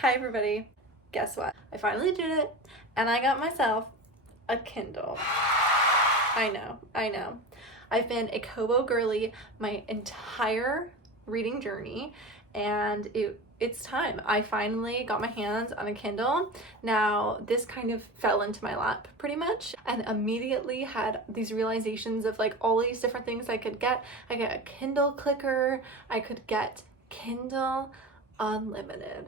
Hi everybody. Guess what? I finally did it and I got myself a Kindle. I know. I've been a Kobo girly my entire reading journey and it's time. I finally got my hands on a Kindle. Now, this kind of fell into my lap pretty much and immediately had these realizations of like all these different things I could get. I get a Kindle clicker, I could get Kindle Unlimited.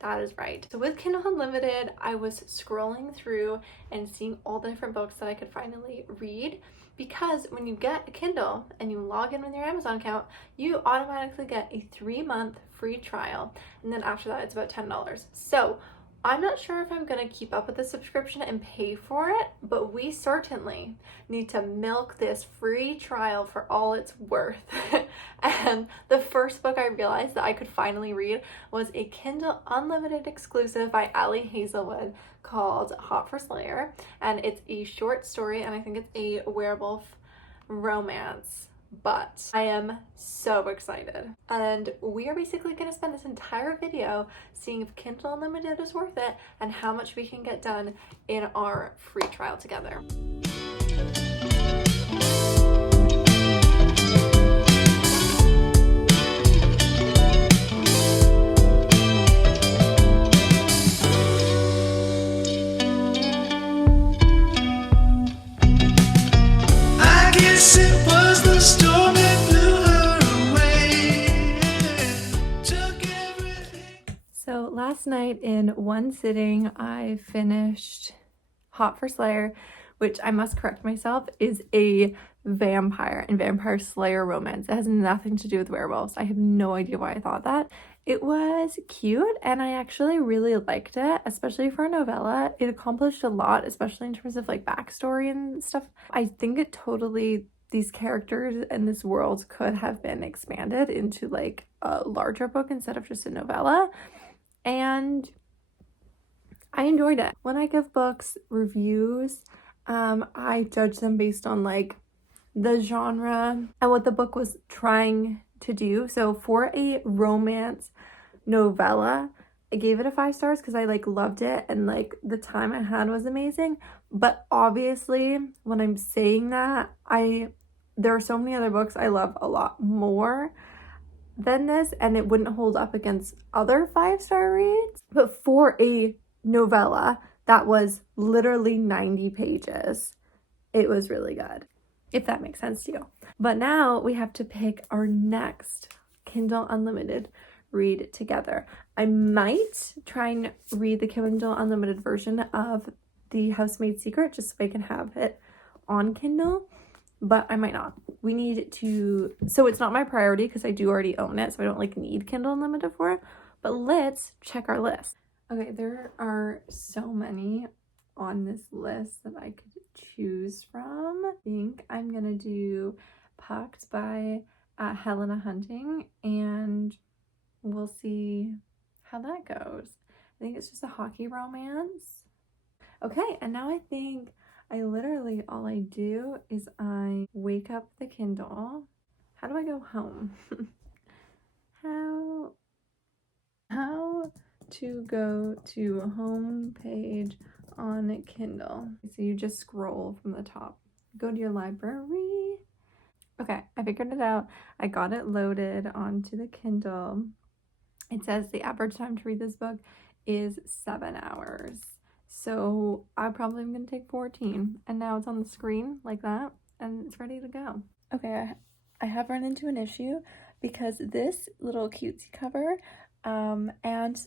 That is right. So with Kindle Unlimited, I was scrolling through and seeing all the different books that I could finally read, because when you get a Kindle and you log in with your Amazon account, you automatically get a 3-month free trial. And then after that, it's about $10. So I'm not sure if I'm gonna keep up with the subscription and pay for it, but we certainly need to milk this free trial for all it's worth. And the first book I realized that I could finally read was a Kindle Unlimited exclusive by Ali Hazelwood called Hot for Slayer. And it's a short story, and I think it's a werewolf romance. But I am so excited. And we are basically going to spend this entire video seeing if Kindle Unlimited is worth it and how much we can get done in our free trial together. So last night in one sitting, I finished Hot for Slayer, which I must correct myself, is a vampire and vampire slayer romance. It has nothing to do with werewolves. I have no idea why I thought that. It was cute and I actually really liked it, especially for a novella. It accomplished a lot, especially in terms of like backstory and stuff. I think it totally, these characters and this world could have been expanded into like a larger book instead of just a novella. And I enjoyed it. When I give books reviews, I judge them based on like the genre and what the book was trying to do. So for a romance novella, I gave it a 5 stars because I like loved it and like the time I had was amazing. But obviously when I'm saying that, there are so many other books I love a lot more than this, and it wouldn't hold up against other 5-star reads. But for a novella that was literally 90 pages, it was really good, if that makes sense to you. But now we have to pick our next Kindle Unlimited read together. I might try and read the Kindle Unlimited version of The Housemaid's Secret just so I can have it on Kindle, but I might not. We need to, so it's not my priority because I do already own it, so I don't like need Kindle Unlimited for it, but let's check our list. Okay, there are so many on this list that I could choose from. I think I'm gonna do Pucked by Helena Hunting, and we'll see how that goes. I think it's just a hockey romance. Okay, and now I think all I do is I wake up the Kindle. How do I go home? How to go to home page on Kindle. So you just scroll from the top. Go to your library. Okay, I figured it out. I got it loaded onto the Kindle. It says the average time to read this book is 7 hours. So I probably am going to take 14, and now it's on the screen like that and it's ready to go. Okay, I have run into an issue because this little cutesy cover and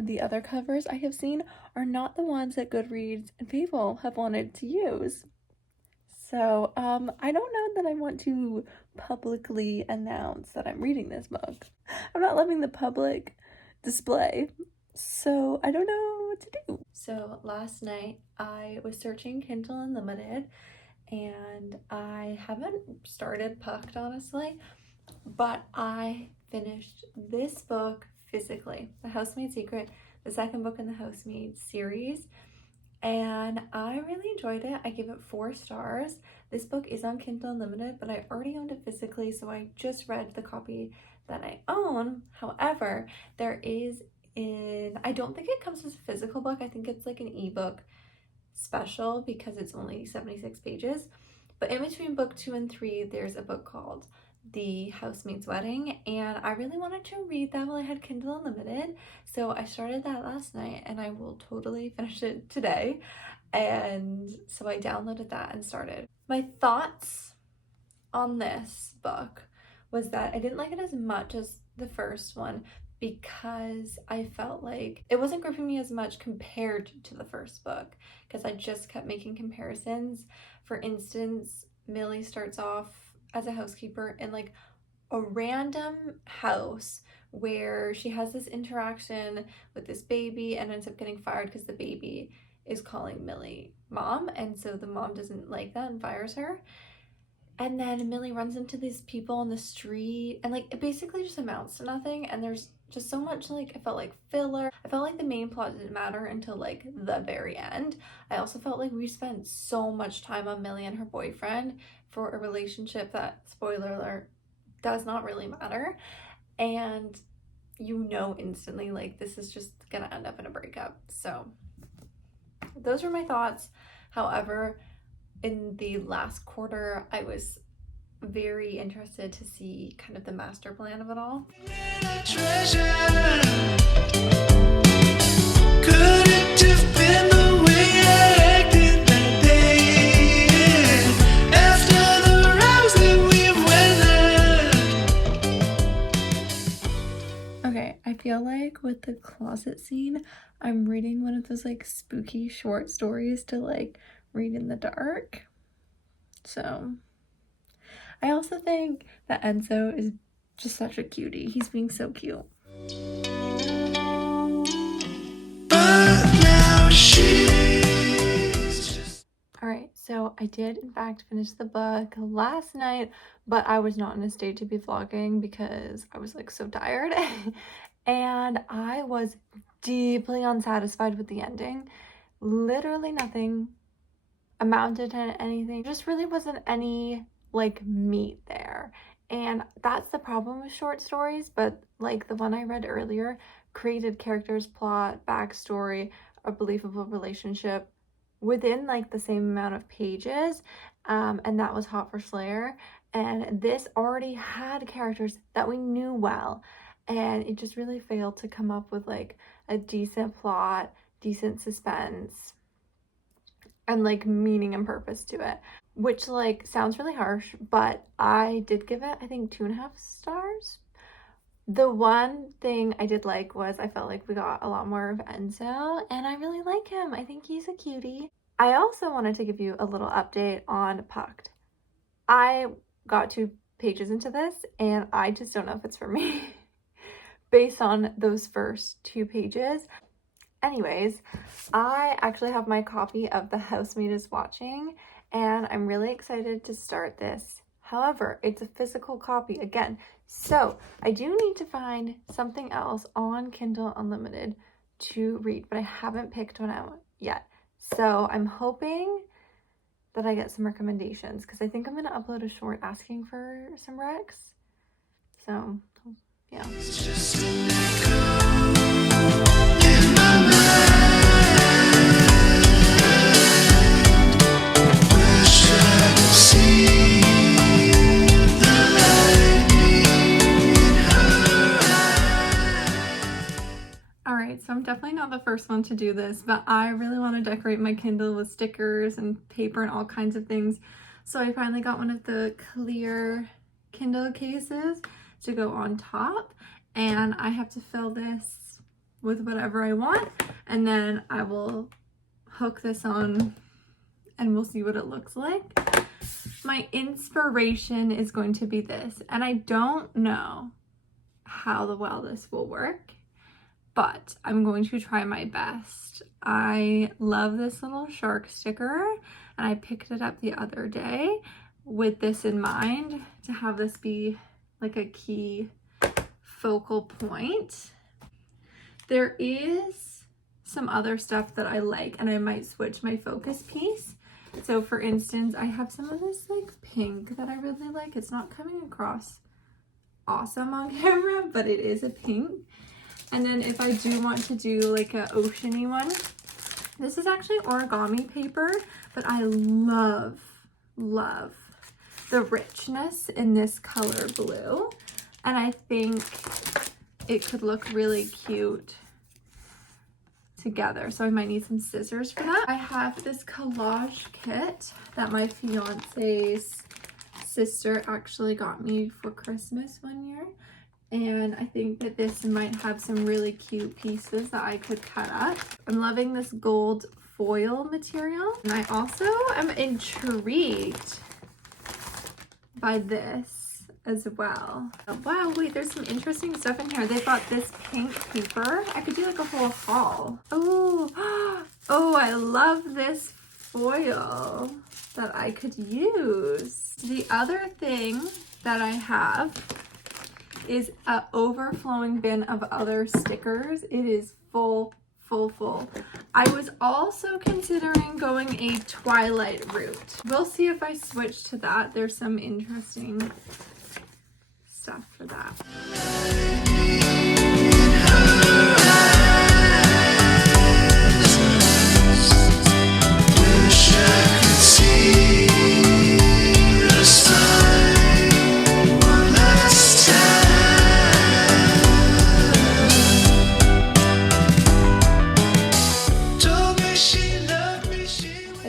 the other covers I have seen are not the ones that Goodreads and people have wanted to use. So I don't know that I want to publicly announce that I'm reading this book. I'm not letting the public display, so I don't know what to do. So last night I was searching Kindle Unlimited and I haven't started Pucked, honestly, but I finished this book physically, The Housemaid's Secret, the second book in the Housemaid series, and I really enjoyed it. I gave it 4 stars. This book is on Kindle Unlimited, but I already owned it physically, so I just read the copy that I own. However, there is I don't think it comes as a physical book. I think it's like an ebook special because it's only 76 pages. But in between book 2 and 3, there's a book called The Housemaid's Wedding, and I really wanted to read that while I had Kindle Unlimited. So I started that last night and I will totally finish it today. And so I downloaded that and started. My thoughts on this book was that I didn't like it as much as the first one because I felt like it wasn't gripping me as much compared to the first book, because I just kept making comparisons. For instance, Millie starts off as a housekeeper in like a random house where she has this interaction with this baby and ends up getting fired because the baby is calling Millie mom, and so the mom doesn't like that and fires her. And then Millie runs into these people on the street, and like it basically just amounts to nothing, and there's just so much, like, I felt like filler. I felt like the main plot didn't matter until like the very end. I also felt like we spent so much time on Millie and her boyfriend for a relationship that, spoiler alert, does not really matter. And you know instantly like this is just gonna end up in a breakup. So those were my thoughts. However, in the last quarter, I was very interested to see kind of the master plan of it all. Okay, I feel like with the closet scene, I'm reading one of those like spooky short stories to like read in the dark. So I also think that Enzo is just such a cutie. He's being so cute. Alright, so I did in fact finish the book last night, but I was not in a state to be vlogging because I was like so tired. And I was deeply unsatisfied with the ending. Literally nothing amounted to anything. There just really wasn't any like meat there. And that's the problem with short stories, but like the one I read earlier created characters, plot, backstory, a believable relationship within like the same amount of pages, and that was Hot for Slayer. And this already had characters that we knew well, and it just really failed to come up with like a decent plot, decent suspense, and like meaning and purpose to it, which like sounds really harsh, but I did give it, I think, 2.5 stars. The one thing I did like was I felt like we got a lot more of Enzo, and I really like him. I think he's a cutie. I also wanted to give you a little update on Pucked. I got 2 pages into this and I just don't know if it's for me based on those first 2 pages. Anyways, I actually have my copy of The Housemaid is Watching, and I'm really excited to start this. However, it's a physical copy again, so I do need to find something else on Kindle Unlimited to read, but I haven't picked one out yet. So I'm hoping that I get some recommendations, because I think I'm going to upload a short asking for some recs. So, yeah. It's just an echo in my mind. Wish I could see the lightning in her eyes. Alright, so I'm definitely not the first one to do this, but I really want to decorate my Kindle with stickers and paper and all kinds of things. So I finally got one of the clear Kindle cases to go on top, and I have to fill this with whatever I want, and then I will hook this on and we'll see what it looks like. My inspiration is going to be this, and I don't know how well this will work, but I'm going to try my best. I love this little shark sticker, and I picked it up the other day with this in mind, to have this be like a key focal point. There is some other stuff that I like, and I might switch my focus piece. So for instance, I have some of this like pink that I really like. It's not coming across awesome on camera, but it is a pink. And then if I do want to do like a oceany one, this is actually origami paper, but I love the richness in this color blue. And I think it could look really cute together. So I might need some scissors for that. I have this collage kit that my fiance's sister actually got me for Christmas one year. And I think that this might have some really cute pieces that I could cut up. I'm loving this gold foil material. And I also am intrigued by this as well. Oh, wow, wait, there's some interesting stuff in here. They bought this pink paper. I could do like a whole haul. Oh, oh, I love this foil that I could use. The other thing that I have is an overflowing bin of other stickers. It is full. I was also considering going a Twilight route. We'll see if I switch to that. There's some interesting stuff for that.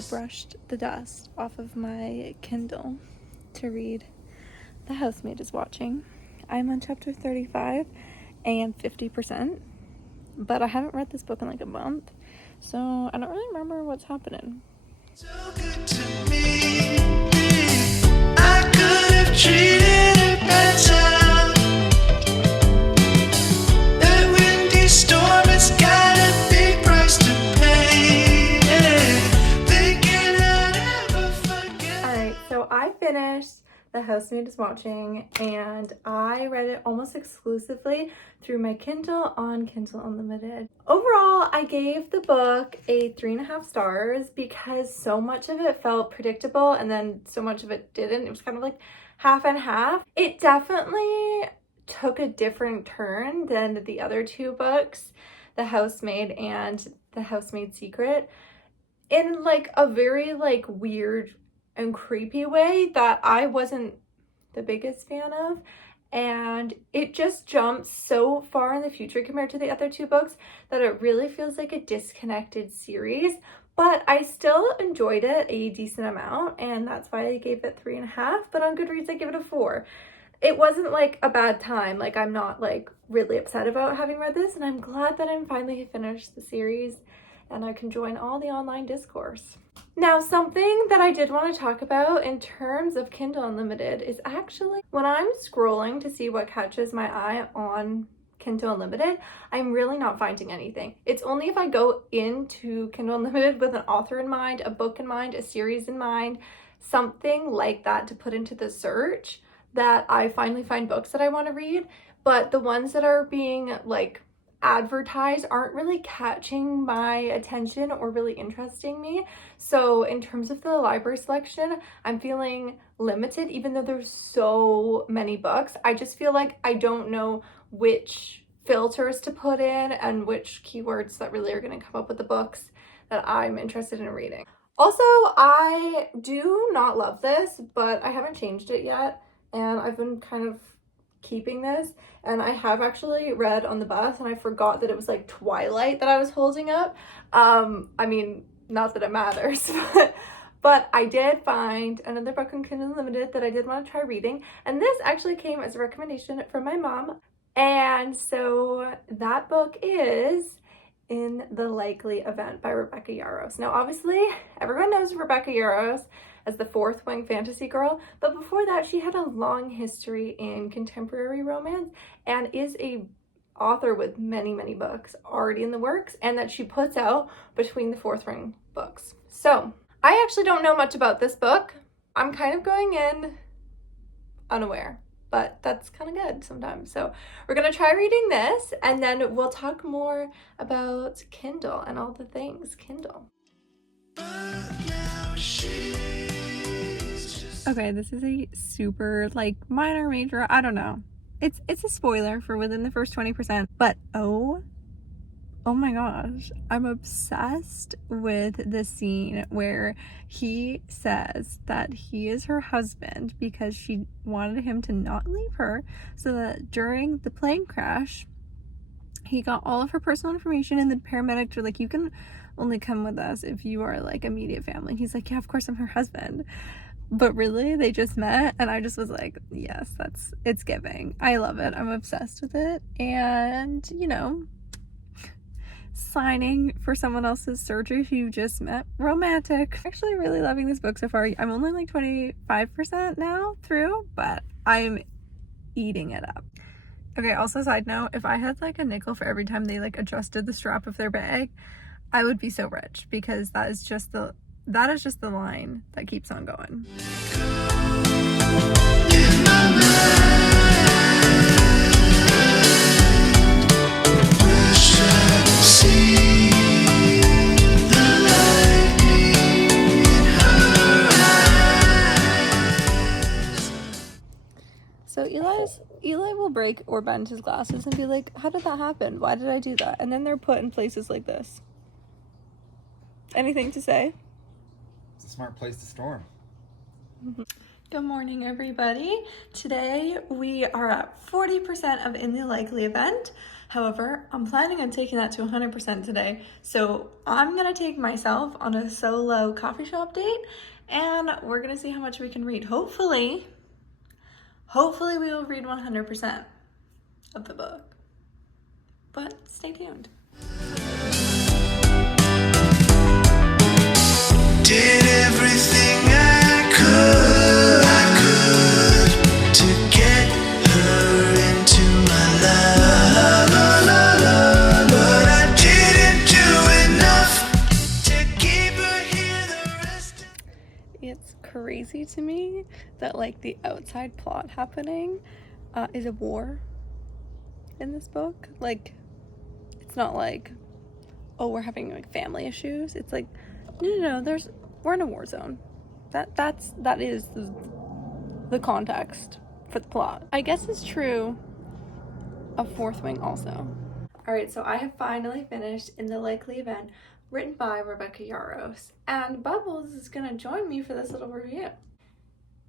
Brushed the dust off of my Kindle to read The Housemaid is Watching. I'm on chapter 35 and 50%, but I haven't read this book in like a month, so I don't really remember what's happening. So good to me. I could have treated it better. That windy storm has got a big price to pay. So I finished The Housemaid is Watching, and I read it almost exclusively through my Kindle on Kindle Unlimited. Overall, I gave the book a 3.5 stars because so much of it felt predictable and then so much of it didn't. It was kind of like half and half. It definitely took a different turn than the other two books, The Housemaid and The Housemaid's Secret, in like a very like weird and creepy way that I wasn't the biggest fan of, and it just jumps so far in the future compared to the other two books that it really feels like a disconnected series. But I still enjoyed it a decent amount, and that's why I gave it 3.5, but on Goodreads I give it a 4. It wasn't like a bad time. Like, I'm not like really upset about having read this, and I'm glad that I'm finally finished the series and I can join all the online discourse. Now, something that I did want to talk about in terms of Kindle Unlimited is actually when I'm scrolling to see what catches my eye on Kindle Unlimited, I'm really not finding anything. It's only if I go into Kindle Unlimited with an author in mind, a book in mind, a series in mind, something like that to put into the search, that I finally find books that I want to read. But the ones that are being like advertised aren't really catching my attention or really interesting me. So in terms of the library selection, I'm feeling limited, even though there's so many books. I just feel like I don't know which filters to put in and which keywords that really are going to come up with the books that I'm interested in reading. Also, I do not love this, but I haven't changed it yet, and I've been kind of keeping this, and I have actually read on the bus and I forgot that it was like Twilight that I was holding up. I mean, not that it matters, but I did find another book on Kindle Unlimited that I did want to try reading, and this actually came as a recommendation from my mom. And so that book is In the Likely Event by Rebecca Yarros. Now, obviously, everyone knows Rebecca Yarros as the Fourth Wing fantasy girl, but before that, she had a long history in contemporary romance and is a author with many books already in the works, and that she puts out between the Fourth Ring books. So I actually don't know much about this book. I'm kind of going in unaware, but that's kind of good sometimes. So we're gonna try reading this, and then we'll talk more about Kindle and all the things Kindle. Okay, this is a super like minor major, I don't know. it's a spoiler for within the first 20%, but oh my gosh, I'm obsessed with the scene where he says that he is her husband because she wanted him to not leave her, so that during the plane crash, he got all of her personal information, and the paramedics are like, you can only come with us if you are like immediate family. And he's like, yeah, of course I'm her husband. But really, they just met, and I just was like, yes, it's giving. I love it. I'm obsessed with it. And, you know, signing for someone else's surgery who you just met, romantic. Actually really loving this book so far. I'm only like 25% now through, but I'm eating it up. Okay, also side note, if I had like a nickel for every time they like adjusted the strap of their bag, I would be so rich, because that is just the line that keeps on going. So Eli will break or bend his glasses and be like, how did that happen? Why did I do that? And then they're put in places like this. Anything to say? It's a smart place to store them. Good morning, everybody. Today we are at 40% of In the Likely event. However, I'm planning on taking that to 100% today. So I'm gonna take myself on a solo coffee shop date, and we're gonna see how much we can read. Hopefully we will read 100% of the book. But stay tuned. Did everything I could to get her into my love, but I didn't do enough to keep her here the rest. It's crazy to me that like the outside plot happening is a war in this book. Like, it's not like, oh, we're having like family issues. It's like, no, we're in a war zone. That is the context for the plot. I guess it's true of Fourth Wing also. All right, so I have finally finished In the Likely Event, written by Rebecca Yarros, and Bubbles is gonna join me for this little review.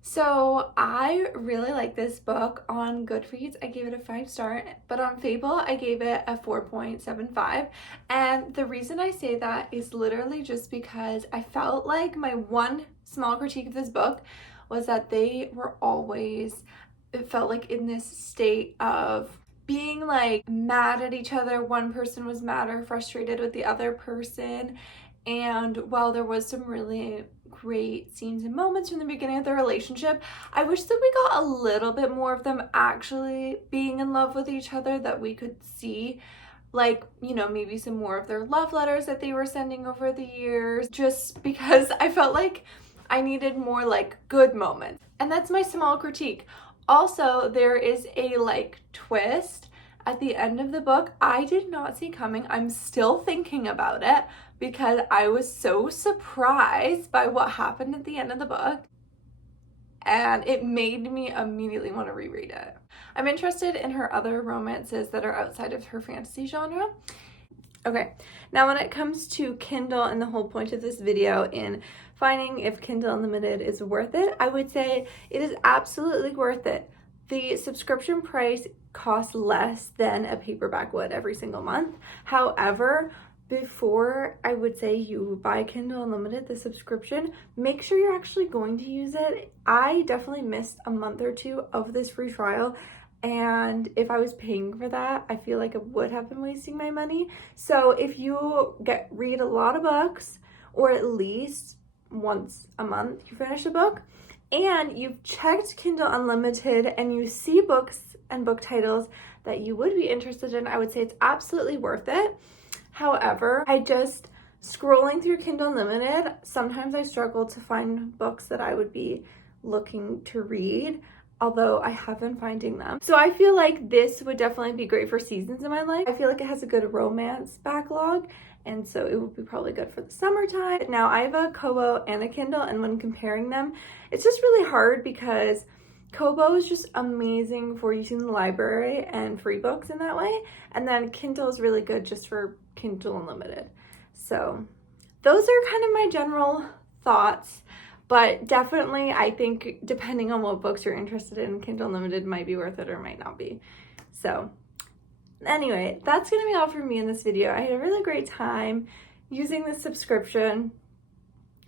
So I really like this book. On Goodreads, I gave it a 5-star, but on Fable, I gave it a 4.75. And the reason I say that is literally just because I felt like my one small critique of this book was that they were always, it felt like in this state of being like mad at each other. One person was mad or frustrated with the other person. And while there was some really great scenes and moments from the beginning of their relationship, I wish that we got a little bit more of them actually being in love with each other, that we could see, like, you know, maybe some more of their love letters that they were sending over the years, just because I felt like I needed more like good moments. And that's my small critique. Also, there is a like twist at the end of the book I did not see coming. I'm still thinking about it because I was so surprised by what happened at the end of the book, and it made me immediately want to reread it. I'm interested in her other romances that are outside of her fantasy genre. Okay, now when it comes to Kindle and the whole point of this video in finding if Kindle Unlimited is worth it, I would say it is absolutely worth it. The subscription price costs less than a paperback would every single month. However, before I would say you buy Kindle Unlimited, the subscription, make sure you're actually going to use it. I definitely missed a month or two of this free trial, and if I was paying for that, I feel like I would have been wasting my money. So if you read a lot of books, or at least once a month you finish a book, and you've checked Kindle Unlimited and you see books and book titles that you would be interested in, I would say it's absolutely worth it. However, scrolling through Kindle Unlimited, sometimes I struggle to find books that I would be looking to read, although I have been finding them. So I feel like this would definitely be great for seasons in my life. I feel like it has a good romance backlog, and so it would be probably good for the summertime. Now I have a Kobo and a Kindle, and when comparing them, it's just really hard because Kobo is just amazing for using the library and free books in that way. And then Kindle is really good just for Kindle Unlimited. So those are kind of my general thoughts. But definitely, I think depending on what books you're interested in, Kindle Unlimited might be worth it or might not be. So anyway, that's going to be all for me in this video. I had a really great time using this subscription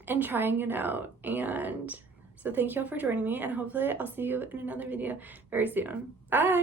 and trying it out. And so thank you all for joining me, and hopefully I'll see you in another video very soon. Bye!